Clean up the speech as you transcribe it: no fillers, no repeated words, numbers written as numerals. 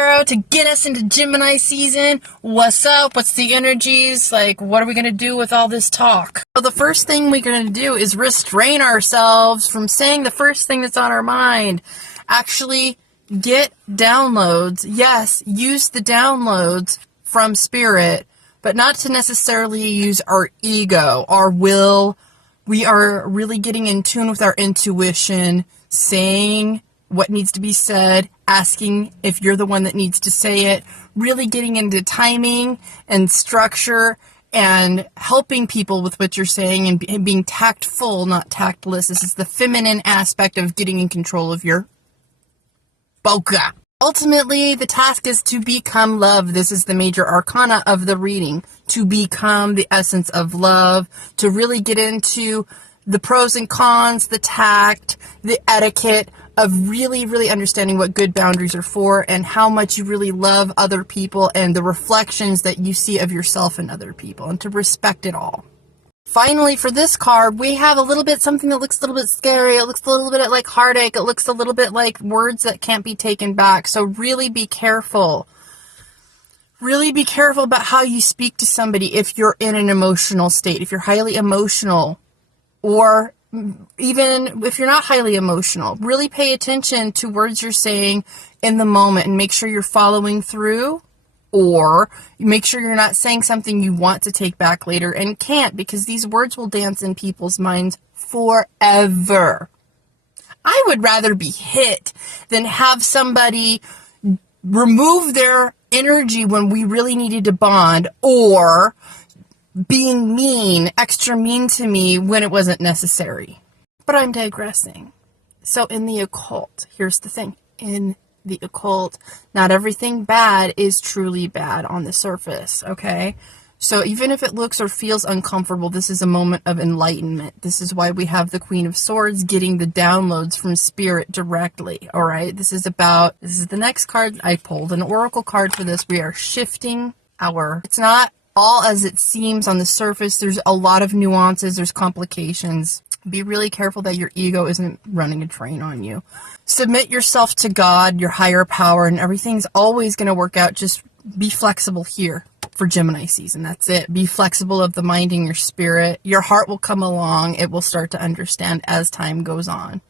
To get us into Gemini season. What's up? What's the energies? Like, what are we going to do with all this talk? So the first thing we're going to do is restrain ourselves from saying the first thing that's on our mind. Actually get downloads. Yes, use the downloads from spirit, but not to necessarily use our ego, our will. We are really getting in tune with our intuition, saying what needs to be said, asking if you're the one that needs to say it, really getting into timing and structure and helping people with what you're saying and being tactful, not tactless. This is the feminine aspect of getting in control of your boca. Ultimately, the task is to become love. This is the major arcana of the reading. To become the essence of love, to really get into the pros and cons, the tact, the etiquette of really understanding what good boundaries are for and how much you really love other people and the reflections that you see of yourself in other people, and to respect it all. Finally, for this card, we have a little bit something that looks a little bit scary. It looks a little bit like heartache. It looks a little bit like words that can't be taken back. So really be careful. Really be careful about how you speak to somebody if you're in an emotional state, if you're highly emotional, or even if you're not highly emotional. Really pay attention to words you're saying in the moment and make sure you're following through, or make sure you're not saying something you want to take back later and can't, because these words will dance in people's minds forever. I would rather be hit than have somebody remove their energy when we really needed to bond, or being mean, extra mean to me when it wasn't necessary. But I'm digressing. So in the occult, here's the thing. In the occult, not everything bad is truly bad on the surface, okay? So even if it looks or feels uncomfortable, this is a moment of enlightenment. This is why we have the Queen of Swords getting the downloads from spirit directly, all right? This is the next card. I pulled an oracle card for this. We are shifting it's not all as it seems on the surface. There's a lot of nuances. There's complications. Be really careful that your ego isn't running a train on you. Submit yourself to God, your higher power, and everything's always going to work out. Just be flexible here for Gemini season. That's it. Be flexible of the mind and your spirit. Your heart will come along. It will start to understand as time goes on.